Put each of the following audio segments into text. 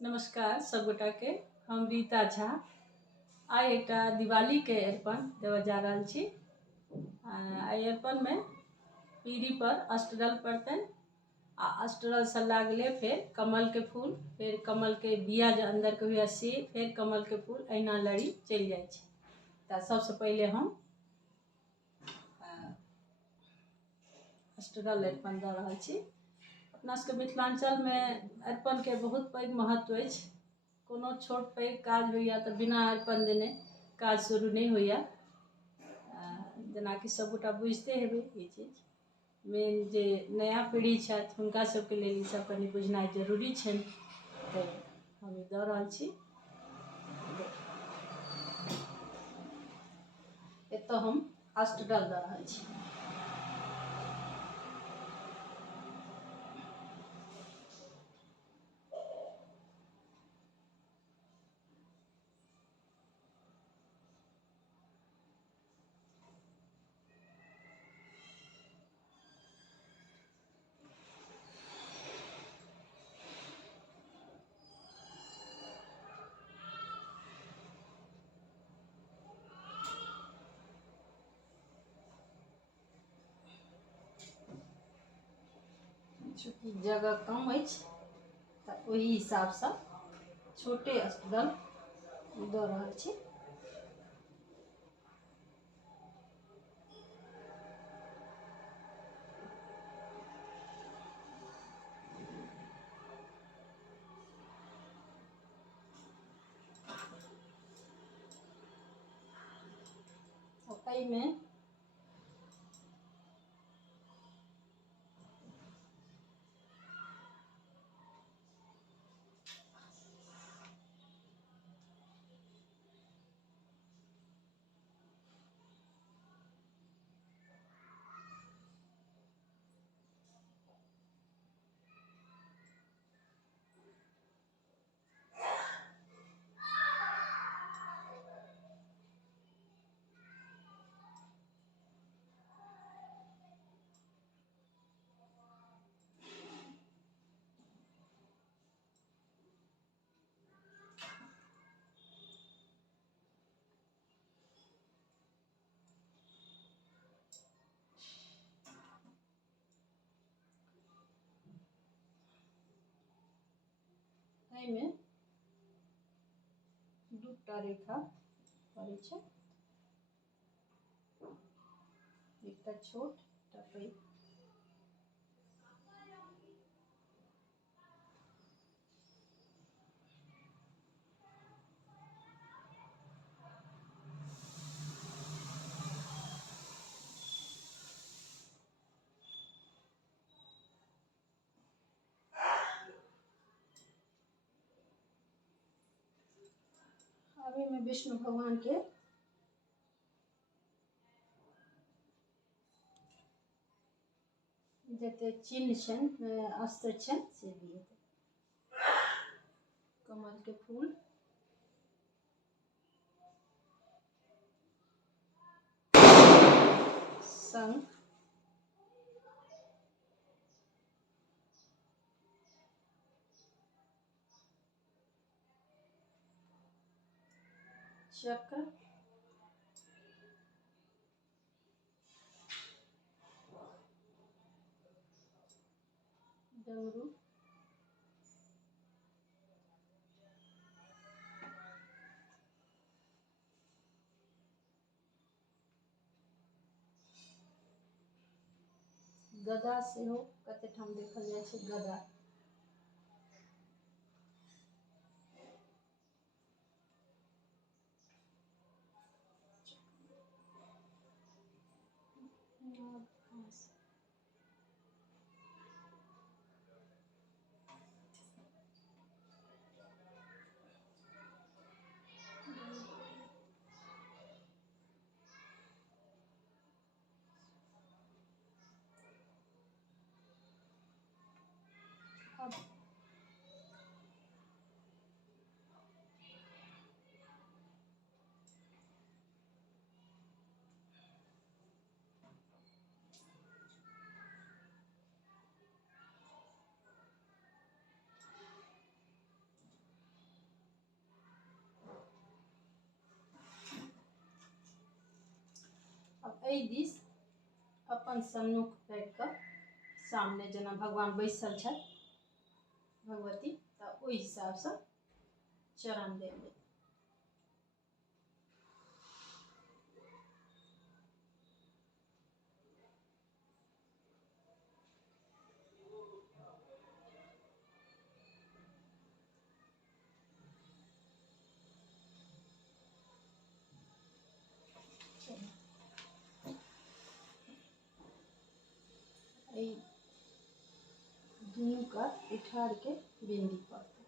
नमस्कार सब गोटा के। हम रीता झा आइ एक दिवाली के अर्पण देव जा रहल छी। आइ अर्पण में पीढ़ी पर अष्टदल पड़तन आ अष्टदल से लागले फिर कमल के फूल, फिर कमल के बिया जो अंदर के हुआ से, फिर कमल के फूल अहिना लड़ी चल जाए छै। तऽ सबसे पहले हम अष्टदल अर्पण दऽ रहल छी। अपना सबके मिथिलांचल में अर्पण के बहुत पैघ महत्व अछि। कोनो छोट पैघ काज होइया तऽ बिना अर्पण देने काज शुरू नहीं होइया। जेनाकि सबगोटा बुझते हेबै ई चीज। मेन जे नया पीढ़ी छथि हुनका सबके लेल ई सब कनि बुझनाइ जरूरी छनि, तऽ हम दऽ रहल छी। एतऽ हम अष्टदल दऽ रहल छी। चूँकि जगह कम अछि तऽ ओहि हिसाब से छोटे अष्टदल दऽ रहल छी। में दूटा रेखा पड़ै छै, एकटा छोट एकटा पैघ। अभी में विष्णु भगवान के जते चिन्ह छन, अस्त्र छन से दिए। कमल के फूल, शंख, चक्र, डमरू, गदा सेहो कते ठाम देखल जाय छै। गदा, एहि दिस अपन सन्मुख राखि कऽ सामने जेना भगवान बैसल छथि भगवती, तऽ ओहि हिसाबसँ चरण देल जेतै। दुनू कात पिठार के बिंदी पड़तै।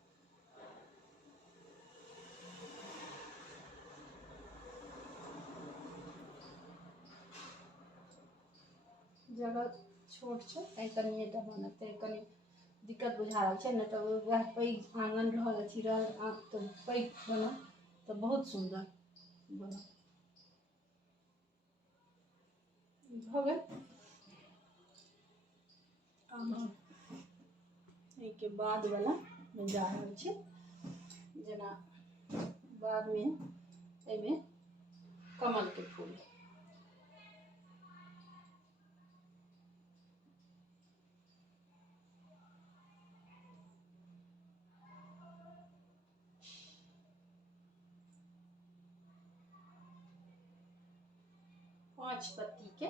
जगह छोट छै, कनिएटा बनत, कनि दिक्कत बुझा रहल छै, नहि तऽ वएह पैघ आंगन रहल, अथी रहल तऽ पैघ बनत तऽ बहुत सुंदर बनत। भऽ गेल। एहिके बाद वाला में जा रहल छी, जेना बाद में एहिमे कमल के फूल, पांच पत्ती के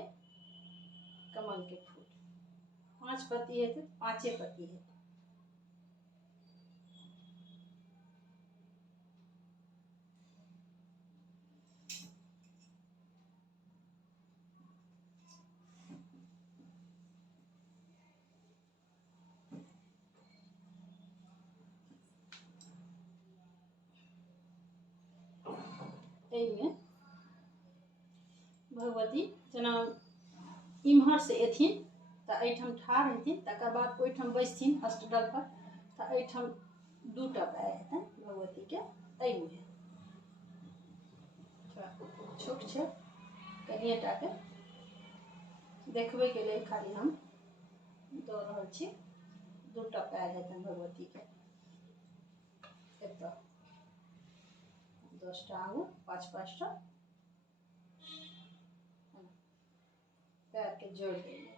कमल के फूल, 5 पत्ती हेतै, 5 पत्ती हेतै। एहिमे भगवती जेना इम्हर से एथिन तऽ एहिठाम ठाढ़ हेथिन, तकर बाद ओहिठाम बैसथिन अष्टदल पर, तऽ एहिठाम 2टा पैर हेतनि भगवती के। एहिमे छोट छै, कनिएटा के देखबै के लेल खाली हम दऽ रहल छी। 2टा पैर हेतनि भगवती के, एतऽ 10टा आगू, 5-5 टा पैर के जोड़ देल जेतै।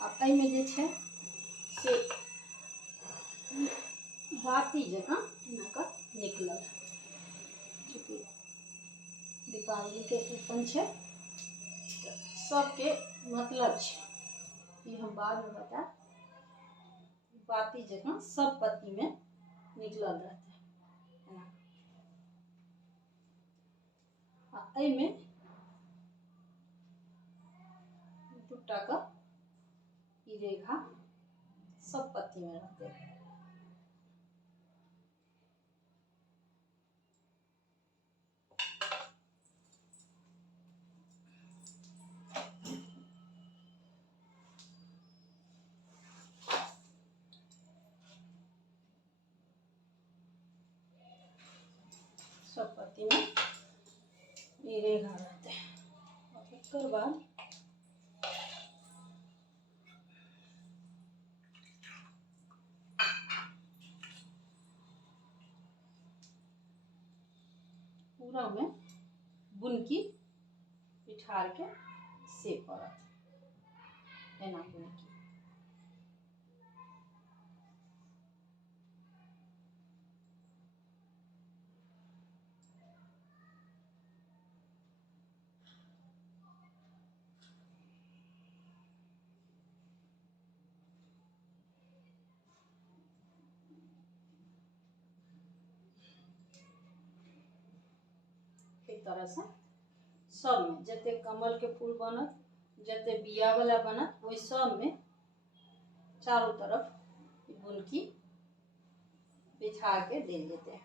आब एहिमे जे छै से बाती जकाँ एना कऽ निकलल, चूँकि दीपावली के अपन छै तऽ सबके मतलब छै, ई हम बाद में बताएब। बाती जकाँ सब पत्ती में निकलल रहतै एना। आ एहिमे 2टा के ई रेखा सब पत्ती में रहतै। सब पत्ती में ई रेखा रहतै। एकर बाद पूरा में बुनकी पिठार के से पड़त, एना बुनकी। एक तरह से सब में जते कमल के फूल बनत, जते बिया वाला बनत, ओहि सब में चारों तरफ बुनकी बिछा के देल जेतै।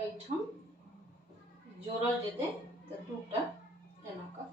एठाम जोड़ल जेते तो दूटा एना का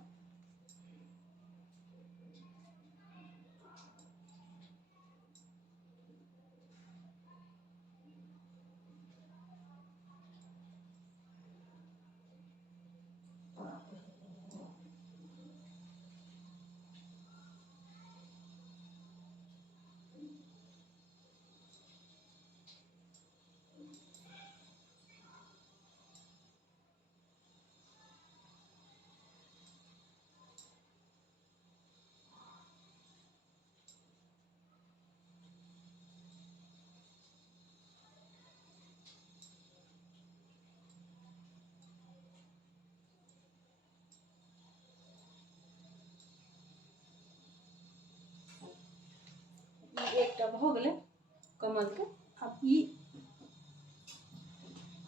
एक हो गए कमल के। अब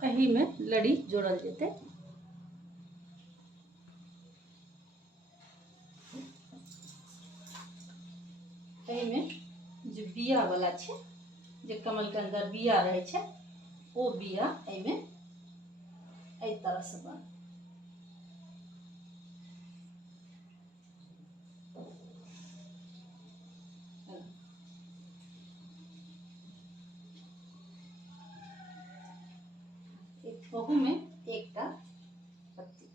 यही में लड़ी जोड़ल जेते। में जो बिया वाला छे, जो कमल के अंदर बिया रहे छे, वो बिया में ए तरह से बन। बहु में एक पत्ती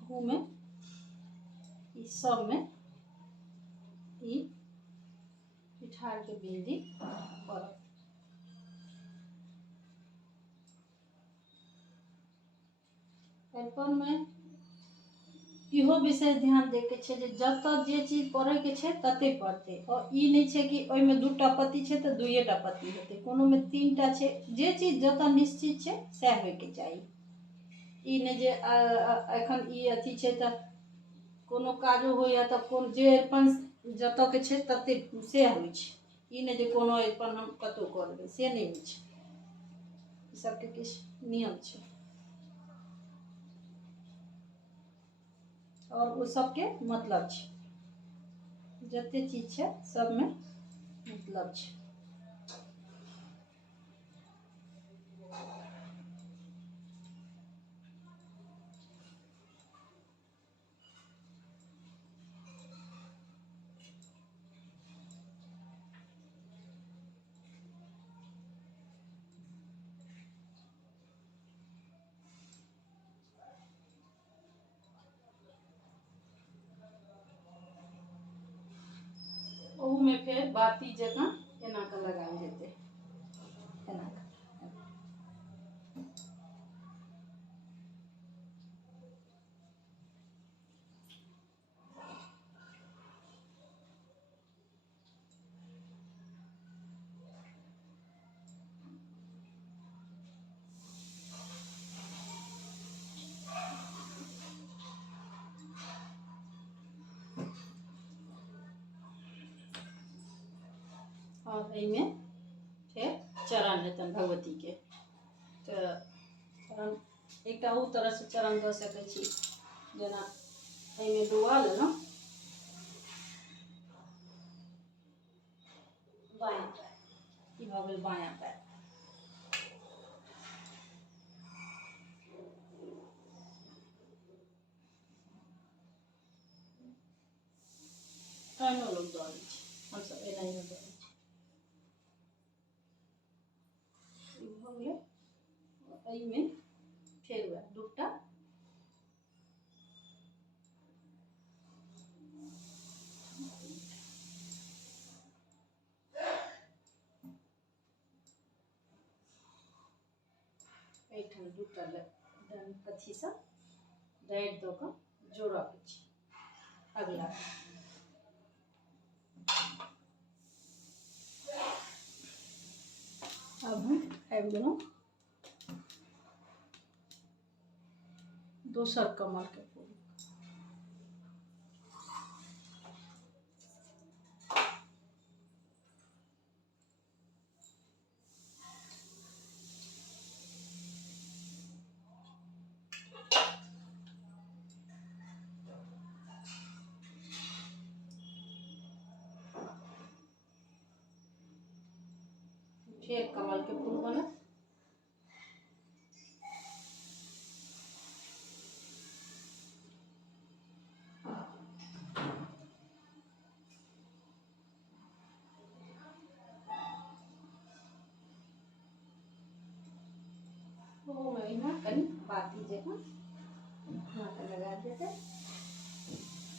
बहु में इस सब में पिठार के बिंदी और एरपन में इहो विशेष ध्यान दे के छे, जब तक जे चीज पड़े के छे तते पड़ते, और ई नहीं छे कि ओय में दूटा पत्ती छे तो दुइटा पत्ती हेते, कोनो में तीनटा छे। जे चीज जत निश्चित छे सह होय के चाहिए। ई ने जे एखन ई अथी छे त कोनो काजो हो या त कोन जे अपन जत के छे तते से होय छे। ई ने जे कोनो अपन हम कतो कर देबे से नहीं होय छे। ई सब के किछ नियम छे और वो सबके मतलब छे। जते चीज छे सब में मतलब छे। ओहू में फिर बाती जगह एना का लगाल जेते। एना का और में फिर चरण हेतन भगवती के। तो चरण एक उ तरह से चरण द सके छी, जेना में डुआ लेना बाया पैर, ई भ गेल बाया पैर। एनो लोग द दै छै, हम सब एनाही द दै छी। ई भ गेल। एई में फिर वह दूटा एठन दूटा अथी से डाइट दो के जोड़ा के छी। अगला अब हम आबि गेलहुँ दोसर कमल के फूल। फिर कमल के फूल बना। तो मैं ना कहीं बाती जगह लगा देते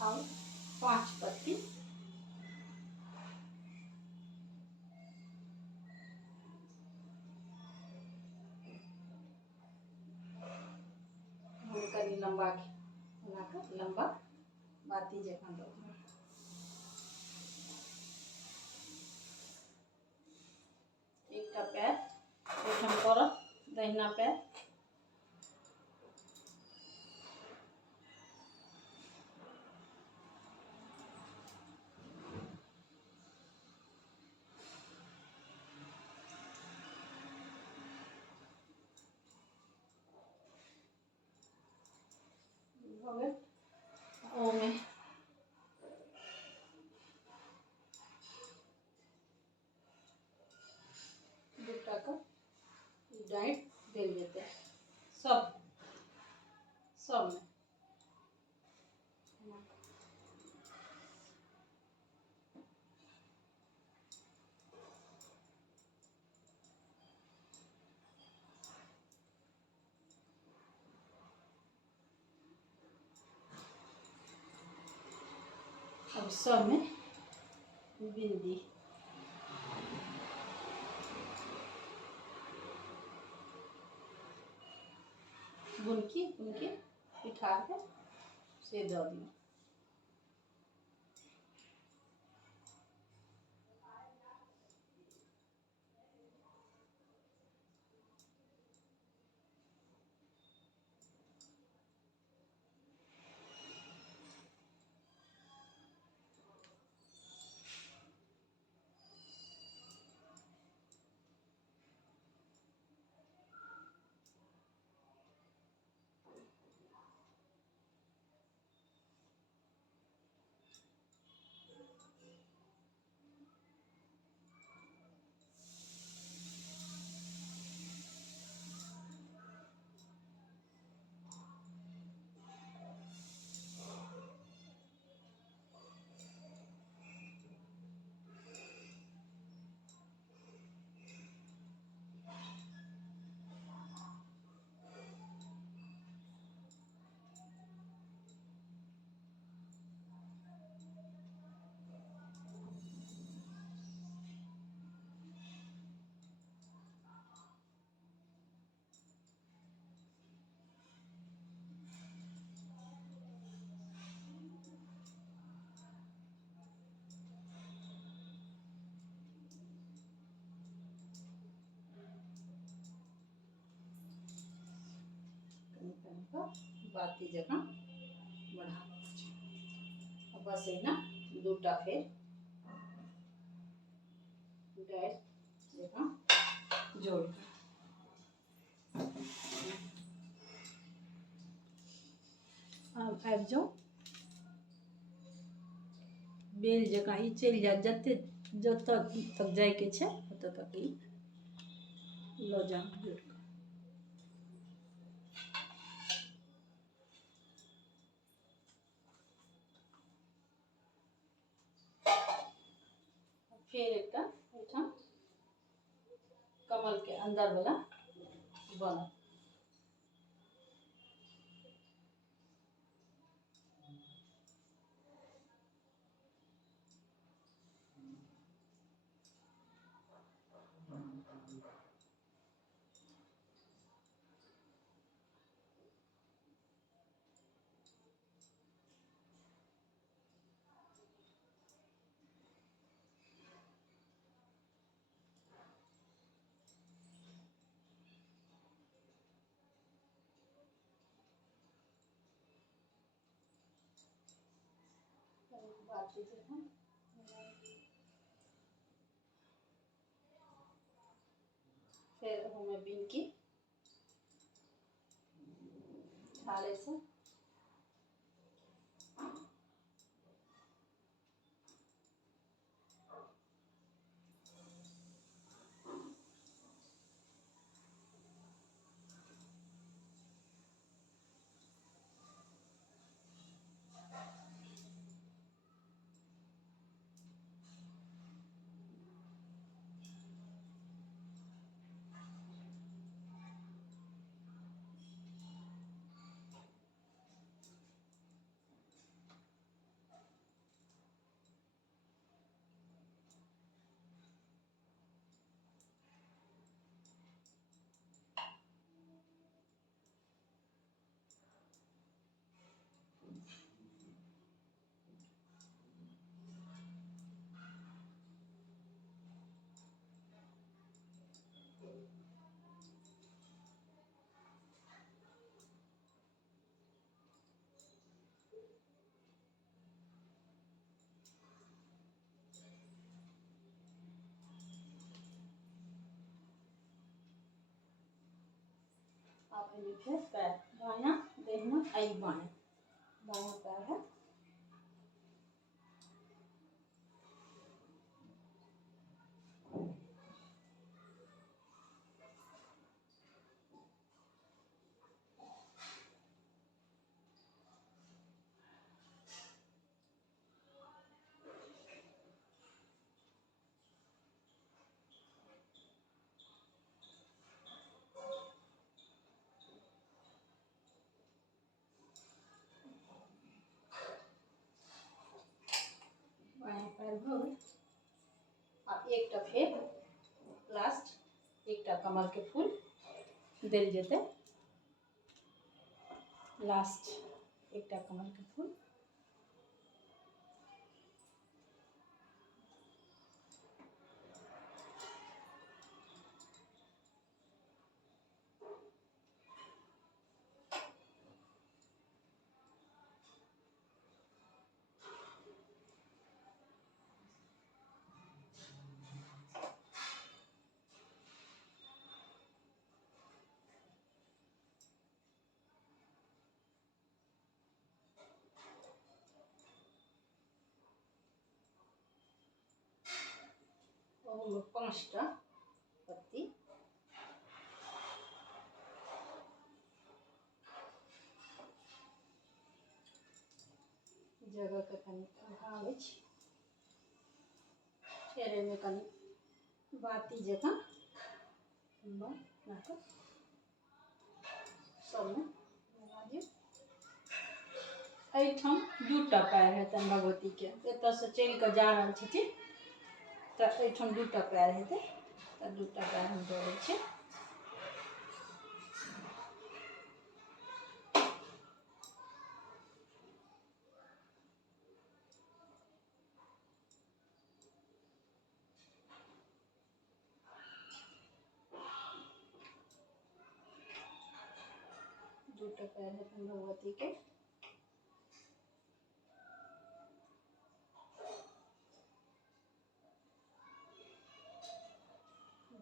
और 5 पत्ती कहीं लंबा बनाकर लंबा बाती जगह दो। एक पैर प्रथम कर दहिना पैर में दूटा का डाइट दे देते हैं सब में। अब सब में बिंदी बुनकी पिठा के से दो दियो। बाती जगह बढ़ा बस है ना दूटा फिर डैश जगह जोड़ आबि जाओ बेल जगह ही चल जा जते जत तक जाए के छे ओत तक ही लो जाओ जोड़ के। फिर एक कमल के अंदर वाला बना बाती जगह फिर हमें बिनकी थाले से फिर पैर बायां देखना आई बायां बायां पैर है। पैर हो अब एक फिर लास्ट एक कमल के फूल दिल जेते लास्ट एक कमल के फूल और 5टा पत्ती जगह के कनी अभाव फेरे में कनी बाती जगह सब में लगा दियो। एठम 2टा पैर है तन भगवती के एत से चल के जा रहल छथिन तो एठम 2टा पैर हेतै तो 2टा पैर हम जोड़े छी। दूटा पैर है भगवती के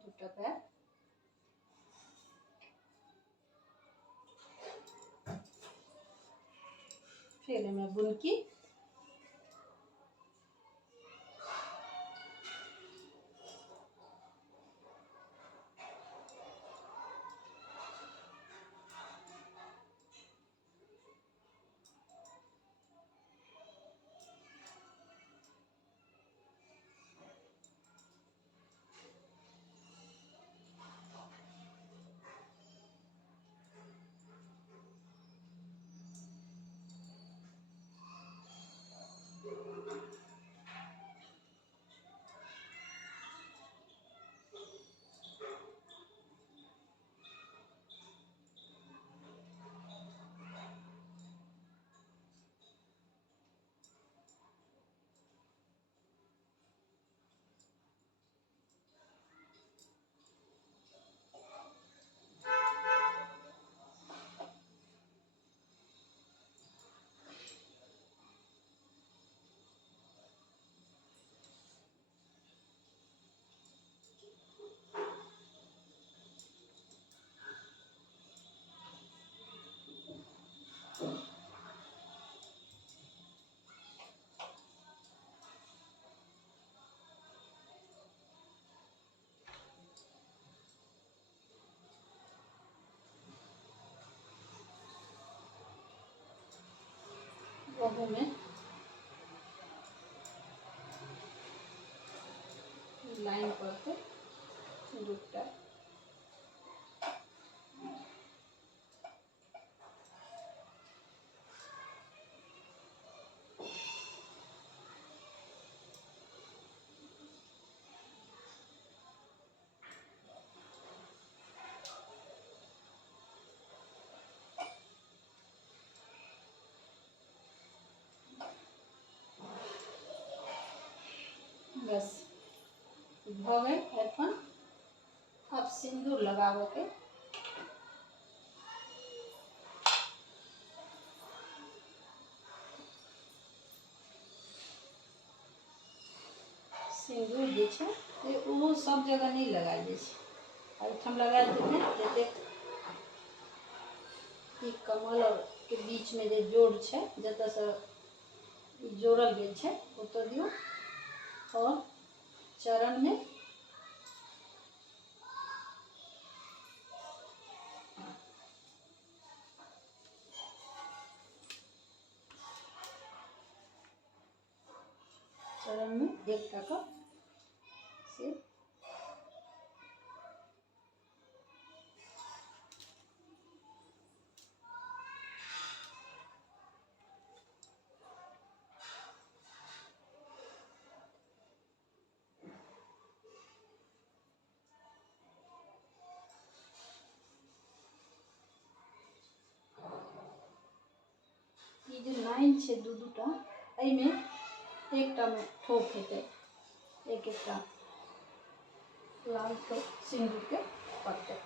दूटा पैर फिर में बुनकी ओहू में लाइन करके 2टा बस हो गए। अपन अब सिंदूर लगावे के सिंदूर जे छै वो सब जगह नहीं लगाएल जाए छै। एहिठाम लगाएल जेतै जतेक ई कमल और के बीच में जे जोड़ छै जतऽ से जोड़ल गेल छै ओतऽ दियौ और चरण में एकटा का से ई जे लाइन छै दूटा एहिमे एकटा में ठोप हेतै एकटा लाल के सिंदूर के पड़तै।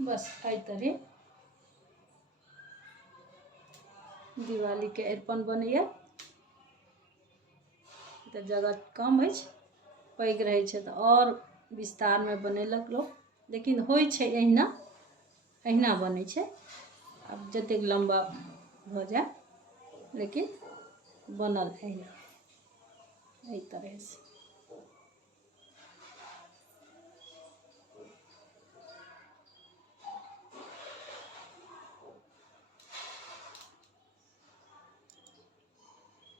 बस एहि तरह दिवाली के अरिपन बनैया। तो जगह कम है, पैघ रहे छै तो और विस्तार में बनेलक लोग, लेकिन होय छै अहिना बनै छै। अब जतेक लंबा भ जाए लेकिन बनल अहिना एहि तरह से।